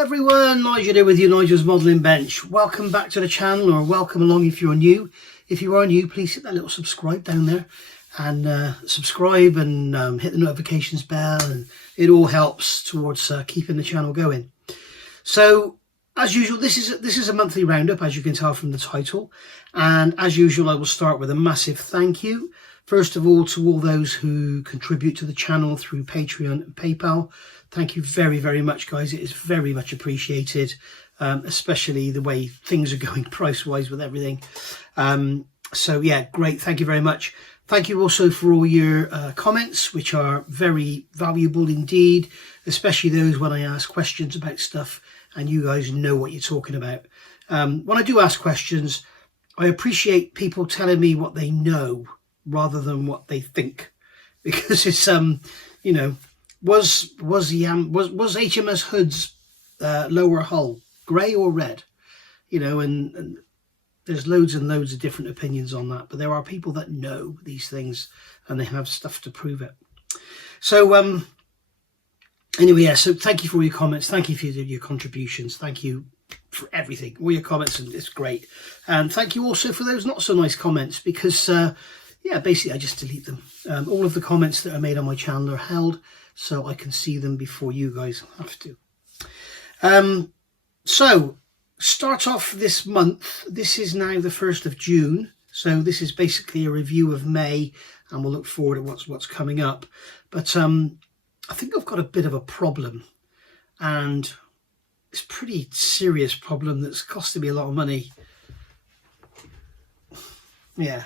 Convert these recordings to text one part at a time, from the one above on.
everyone, Nigel here with you, Nigel's Modelling Bench. Welcome back to the channel, or welcome along if you're new. If you are new, please hit that little subscribe down there and subscribe and hit the notifications bell, and it all helps towards keeping the channel going. So as usual, this is a monthly roundup, as you can tell from the title, and as usual I will start with a massive thank you. First of all, to all those who contribute to the channel through Patreon and PayPal. Thank you very, very much, guys. It is very much appreciated, especially the way things are going price-wise with everything. So, yeah, great. Thank you very much. Thank you also for all your comments, which are very valuable indeed, especially those when I ask questions about stuff and you guys know what you're talking about. When I do ask questions, I appreciate people telling me what they know rather than what they think, because it's you know, was HMS Hood's lower hull grey or red? You know, and there's loads and loads of different opinions on that, but there are people that know these things and they have stuff to prove it. So anyway, yeah, so thank you for all your comments, thank you for your contributions, thank you for everything, all your comments, and it's great. And thank you also for those not so nice comments, because yeah, basically I just delete them. All of the comments that are made on my channel are held so I can see them before you guys have to. So start off this month. This is now the 1st of June, so this is basically a review of May, and we'll look forward at what's coming up. But I think I've got a bit of a problem, and it's a pretty serious problem that's costing me a lot of money. Yeah.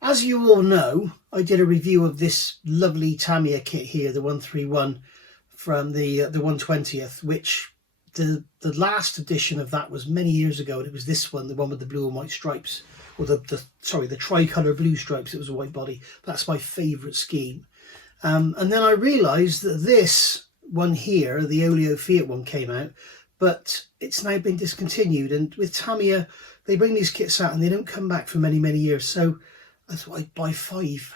As you all know, I did a review of this lovely Tamiya kit here, the 131 from the 120th, which the last edition of that was many years ago, and it was this one, the one with the blue and white stripes, or the tricolour blue stripes. It was a white body. That's my favourite scheme. And then I realised that this one here, the Oleo Fiat one, came out, but it's now been discontinued. And with Tamiya, they bring these kits out and they don't come back for many, many years. So I thought I'd buy 5.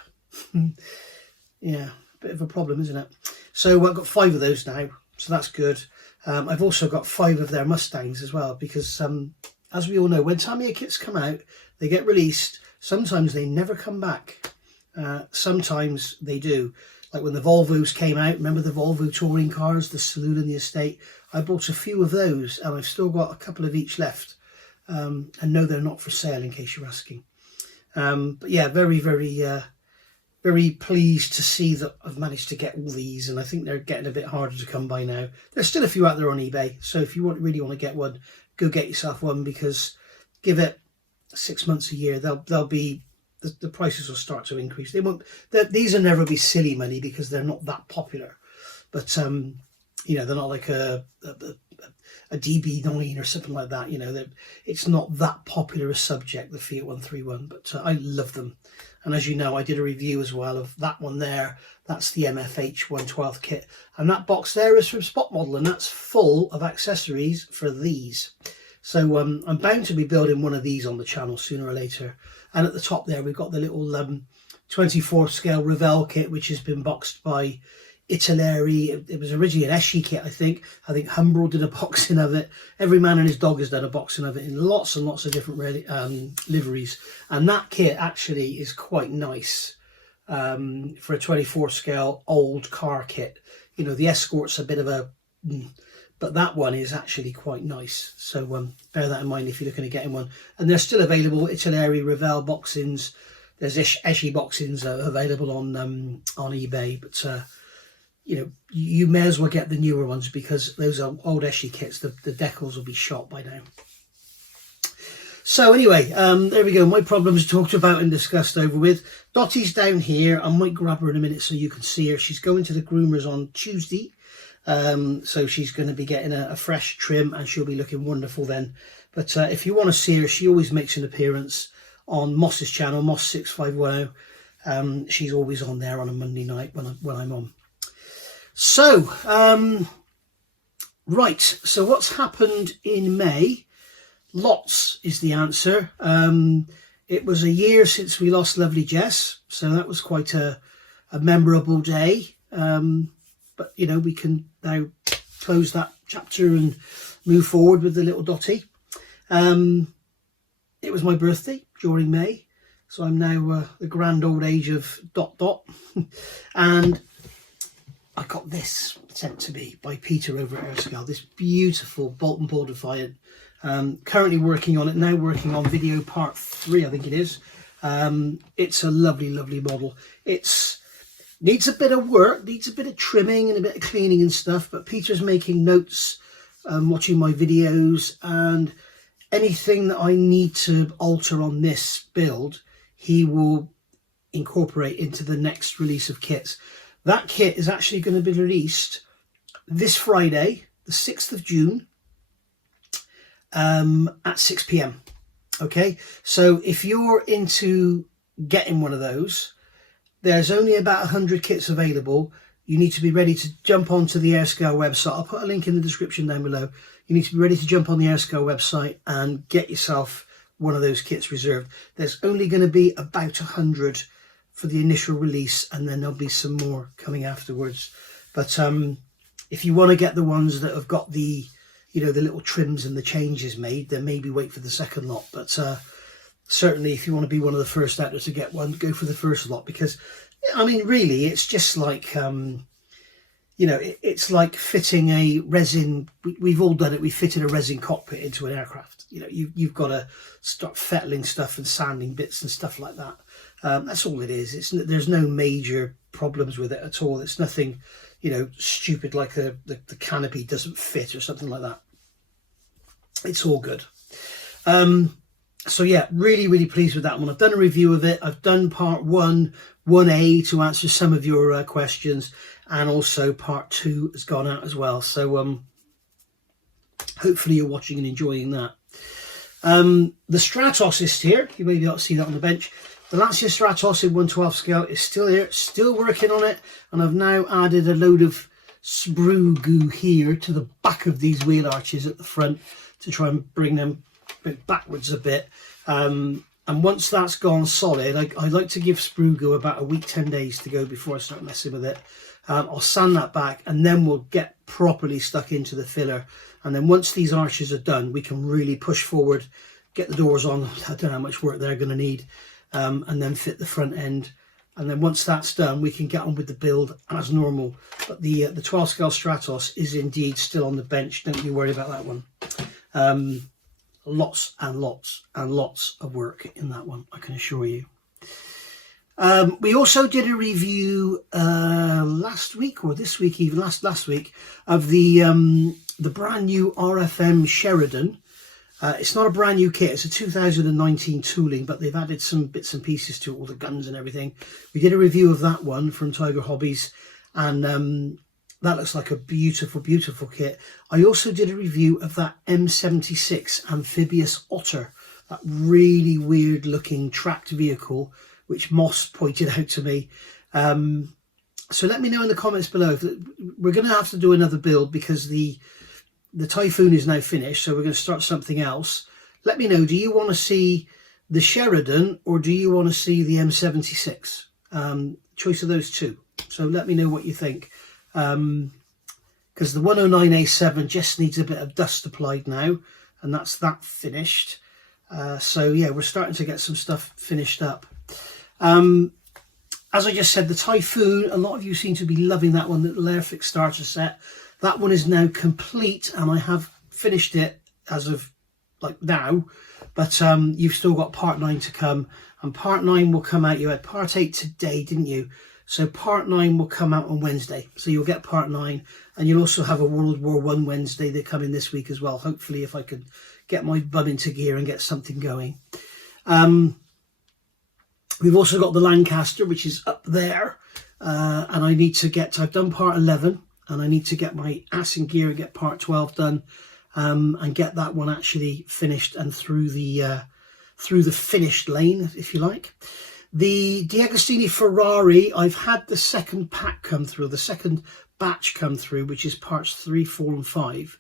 Yeah, a bit of a problem, isn't it? So I've got 5 of those now, so that's good. I've also got 5 of their Mustangs as well, because as we all know, when Tamiya kits come out, they get released. Sometimes they never come back. Sometimes they do. Like when the Volvos came out, remember the Volvo touring cars, the Saloon and the Estate? I bought a few of those, and I've still got a couple of each left. And no, they're not for sale, in case you're asking. But yeah, very, very, very pleased to see that I've managed to get all these, and I think they're getting a bit harder to come by now. There's still a few out there on eBay, so if you really want to get one, go get yourself one, because give it 6 months, a year, they'll be, the prices will start to increase. They won't. These will never be silly money because they're not that popular, but you know, they're not like a DB9 or something like that. You know, it's not that popular a subject, the Fiat 131, but I love them. And as you know, I did a review as well of that one there. That's the MFH 112th kit, and that box there is from Spot Model, and that's full of accessories for these. So I'm bound to be building one of these on the channel sooner or later. And at the top there, we've got the little 24 scale Revell kit, which has been boxed by Italeri. It was originally an Eschi kit, I think. Humbrol did a boxing of it. Every Man and His Dog has done a boxing of it in lots and lots of different liveries. And that kit actually is quite nice for a 24 scale old car kit. You know, the Escort's a bit of a... but that one is actually quite nice. So bear that in mind if you're looking at getting one. And they're still available, Italeri, Revell boxings. There's Eschi boxings available on eBay, but... you know, you may as well get the newer ones, because those are old Eschi kits. The decals will be shot by now. So anyway, there we go. My problems talked about and discussed, over with. Dottie's down here. I might grab her in a minute so you can see her. She's going to the groomers on Tuesday. So she's going to be getting a fresh trim, and she'll be looking wonderful then. But if you want to see her, she always makes an appearance on Moss's channel, Moss6510. She's always on there on a Monday night when I'm on. So, right, so what's happened in May? Lots is the answer. It was a year since we lost lovely Jess, so that was quite a memorable day. But, you know, we can now close that chapter and move forward with the little Dottie. It was my birthday during May, so I'm now the grand old age of ... and I got this sent to me by Peter over at Airscale, this beautiful bolt and ball defiant. Currently working on it, now working on video part 3, I think it is. It's a lovely, lovely model. It's needs a bit of work, needs a bit of trimming and a bit of cleaning and stuff, but Peter's making notes, watching my videos, and anything that I need to alter on this build, he will incorporate into the next release of kits. That kit is actually going to be released this Friday, the 6th of June, at 6 p.m. Okay, so if you're into getting one of those, there's only about 100 kits available. You need to be ready to jump onto the Airscale website. I'll put a link in the description down below. You need to be ready to jump on the Airscale website and get yourself one of those kits reserved. There's only going to be about 100 for the initial release, and then there'll be some more coming afterwards. But if you want to get the ones that have got the, you know, the little trims and the changes made, then maybe wait for the second lot. But certainly if you want to be one of the first out there to get one, go for the first lot, because I mean, really, it's just like you know, it's like fitting a resin. We've all done it. We fitted a resin cockpit into an aircraft. You know, you've got to start fettling stuff and sanding bits and stuff like that. That's all it is. There's no major problems with it at all. It's nothing, you know, stupid like the canopy doesn't fit or something like that. It's all good. So yeah, really, really pleased with that one. I've done a review of it. I've done part 1A to answer some of your questions, and also part 2 has gone out as well. So hopefully you're watching and enjoying that. The Stratos is here. You may be able to see that on the bench. The Lancia Stratos in 1/12 scale is still here, still working on it, and I've now added a load of sprue goo here to the back of these wheel arches at the front to try and bring them backwards a bit. And once that's gone solid, I like to give sprue goo about a week, 10 days to go before I start messing with it. I'll sand that back, and then we'll get properly stuck into the filler. And then once these arches are done, we can really push forward, get the doors on. I don't know how much work they're going to need. And then fit the front end, and then once that's done, we can get on with the build as normal. But the 12 scale Stratos is indeed still on the bench. Don't you worry about that one. Lots and lots and lots of work in that one, I can assure you. We also did a review last week, or this week even, last week, of the brand new RFM Sheridan. It's not a brand new kit, it's a 2019 tooling, but they've added some bits and pieces to it, all the guns and everything. We did a review of that one from Tiger Hobbies, and that looks like a beautiful, beautiful kit. I also did a review of that M76 Amphibious Otter, that really weird looking tracked vehicle, which Moss pointed out to me. So let me know in the comments below. We're going to have to do another build because the Typhoon is now finished, so we're going to start something else. Let me know, do you want to see the Sheridan or do you want to see the M76? Choice of those two. So let me know what you think. Because the 109A7 just needs a bit of dust applied now, and that's that finished. So yeah, we're starting to get some stuff finished up. As I just said, the Typhoon, a lot of you seem to be loving that one, the Airfix starter set. That one is now complete, and I have finished it as of like now, but you've still got part 9 to come, and part 9 will come out. You had part 8 today, didn't you? So part 9 will come out on Wednesday, so you'll get part 9, and you'll also have a World War I Wednesday that come in this week as well, hopefully, if I could get my bum into gear and get something going. We've also got the Lancaster, which is up there, and I need to get, I've done part 11, and I need to get my ass in gear and get part 12 done, and get that one actually finished and through the finished lane, if you like. The D'Agostini Ferrari, I've had the second pack come through, the second batch come through, which is parts 3, 4 and 5.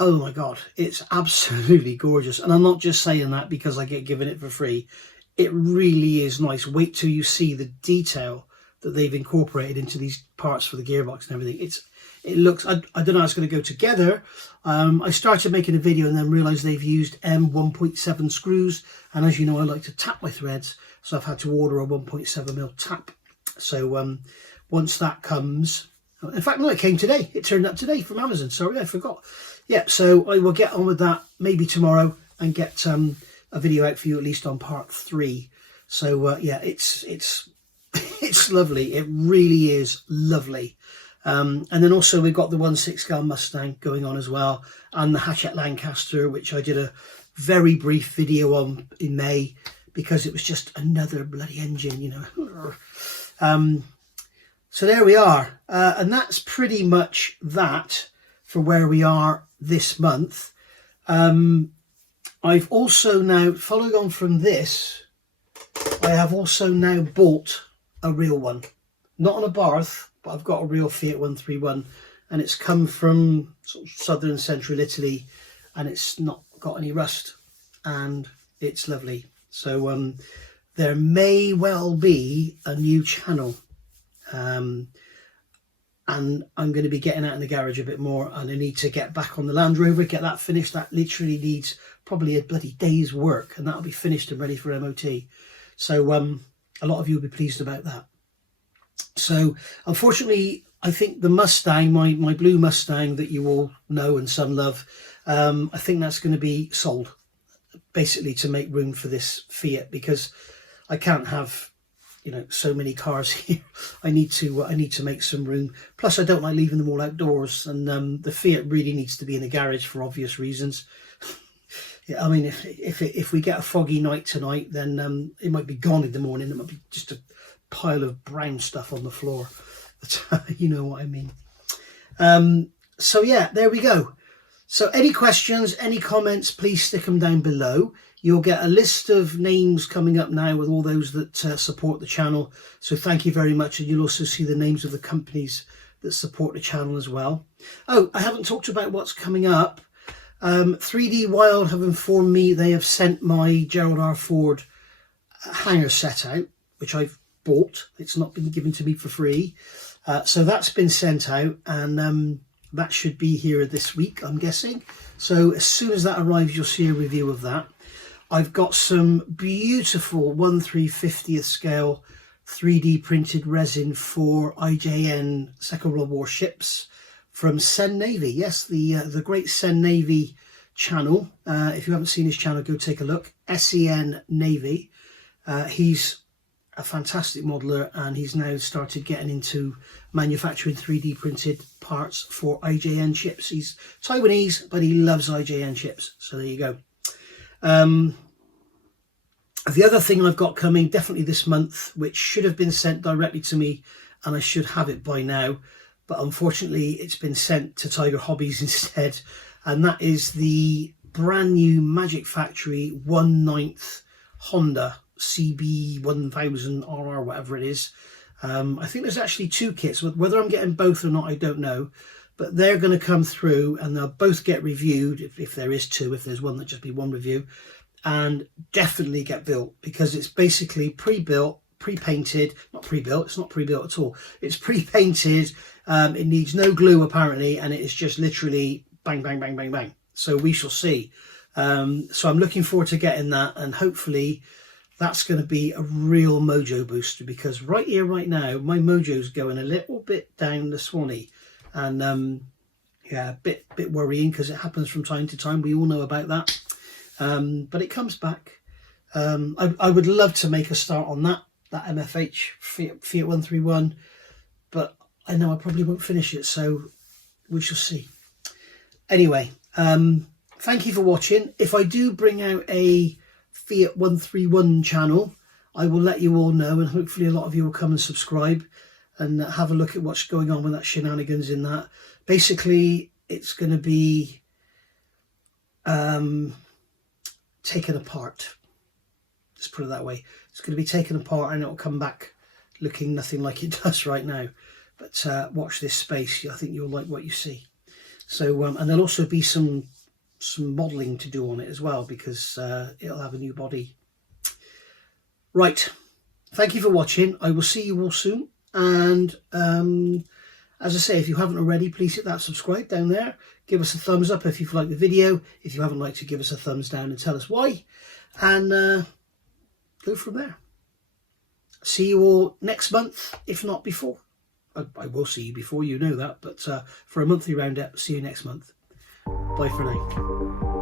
Oh my God, it's absolutely gorgeous. And I'm not just saying that because I get given it for free. It really is nice. Wait till you see the detail that they've incorporated into these parts for the gearbox and everything. It looks, I don't know how it's going to go together. I started making a video and then realised they've used M1.7 screws, and as you know, I like to tap my threads, so I've had to order a 1.7mm tap. So once that comes, in fact, no, it came today. It turned up today from Amazon. Sorry, I forgot. Yeah, so I will get on with that maybe tomorrow and get a video out for you at least on part 3. So yeah, it's it's lovely. It really is lovely. And then also we've got the 1.6 gun Mustang going on as well, and the Hatchet Lancaster, which I did a very brief video on in May because it was just another bloody engine, you know. So there we are, and that's pretty much that for where we are this month. I've also now, following on from this, I have also now bought a real one, not on a Barth, but I've got a real Fiat 131, and it's come from sort of southern central Italy, and it's not got any rust, and it's lovely. So there may well be a new channel, and I'm going to be getting out in the garage a bit more, and I need to get back on the Land Rover, get that finished. That literally needs probably a bloody day's work, and that'll be finished and ready for MOT. So a lot of you will be pleased about that. So unfortunately, I think the Mustang, my blue Mustang that you all know and some love, I think that's going to be sold, basically to make room for this Fiat, because I can't have, you know, so many cars here. I need to make some room. Plus, I don't like leaving them all outdoors, and the Fiat really needs to be in the garage for obvious reasons. Yeah, I mean, if we get a foggy night tonight, then it might be gone in the morning. It might be just a pile of brown stuff on the floor. But, you know what I mean. So yeah, there we go. So any questions, any comments, please stick them down below. You'll get a list of names coming up now with all those that support the channel. So thank you very much. And you'll also see the names of the companies that support the channel as well. Oh, I haven't talked about what's coming up. 3D Wild have informed me they have sent my Gerald R. Ford hanger set out, which I've bought. It's not been given to me for free. So that's been sent out, and that should be here this week, I'm guessing. So as soon as that arrives, you'll see a review of that. I've got some beautiful 1/350th scale 3D printed resin for IJN Second World War ships from Sen Navy. Yes, the great Sen Navy channel. If you haven't seen his channel, go take a look. SEN Navy. He's a fantastic modeler, and he's now started getting into manufacturing 3D printed parts for IJN ships. He's Taiwanese, but he loves IJN ships. So there you go. The other thing I've got coming definitely this month, which should have been sent directly to me, and I should have it by now, but unfortunately it's been sent to Tiger Hobbies instead, and that is the brand new Magic Factory 1/9 Honda CB 1000RR, whatever it is. I think there's actually 2 kits. Whether I'm getting both or not, I don't know, but they're going to come through and they'll both get reviewed, if there is 2. If there's one, that'll just be 1 review, and definitely get built, because it's basically pre-built, pre-painted. Not pre-built, it's not pre-built at all, it's pre-painted. It needs no glue apparently, and it is just literally bang bang bang bang bang. So we shall see. So I'm looking forward to getting that, and hopefully that's going to be a real mojo booster, because right here right now my mojo's going a little bit down the Swanee, and yeah, a bit worrying, because it happens from time to time. We all know about that. But it comes back. I would love to make a start on that MFH Fiat 131, but I know I probably won't finish it, so we shall see. Anyway, thank you for watching. If I do bring out a Fiat 131 channel, I will let you all know, and hopefully a lot of you will come and subscribe and have a look at what's going on with that shenanigans in that. Basically, it's going to be taken apart. Let's put it that way. It's going to be taken apart, and it'll come back looking nothing like it does right now. But watch this space. I think you'll like what you see. So, and there'll also be some modelling to do on it as well, because it'll have a new body. Right. Thank you for watching. I will see you all soon, And as I say, if you haven't already, please hit that subscribe down there. Give us a thumbs up if you've liked the video. If you haven't liked it, give us a thumbs down and tell us why. And go from there. See you all next month, if not before. I will see you before, you know that. But for a monthly roundup, see you next month. Bye for now.